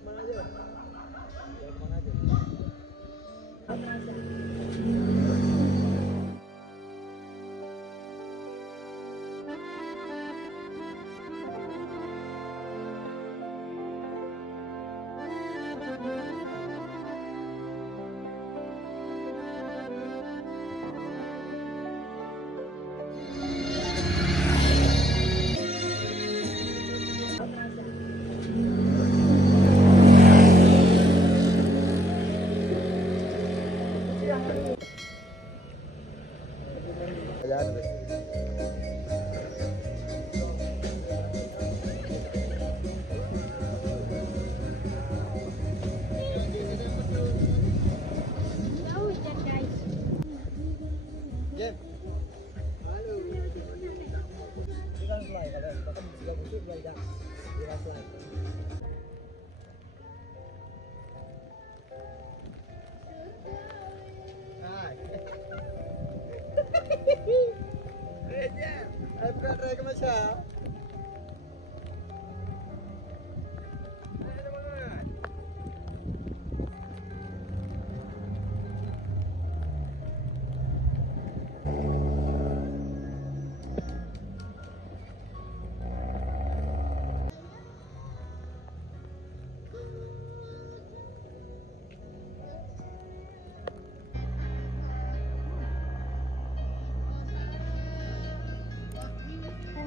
Kemana aja? Jalan kemana aja? Jalan. Jem. Halo. Ini kan fly kalian. Bahkan bisa busuk belajar. Ini fly. Hai. Jem. Hai, macam.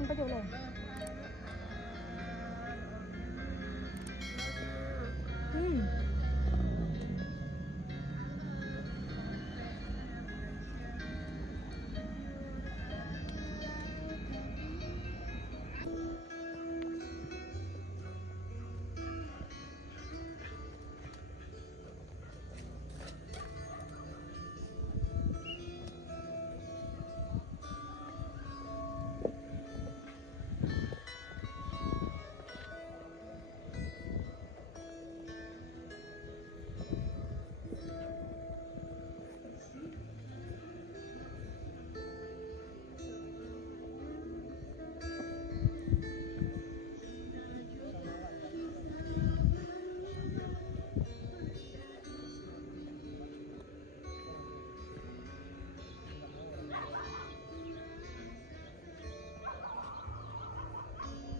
Có chỗ này.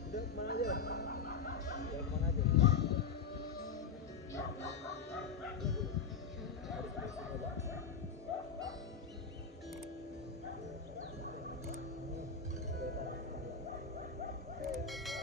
Udah kemana aja? Jalan kemana aja? Harus